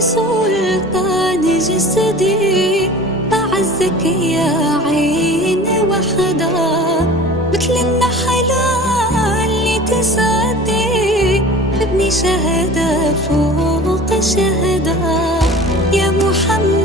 سلطان جسدي أعزك يا عين وحدا، مثل النحلة اللي تسعدي ابني شهادة فوق شهادة. يا محمد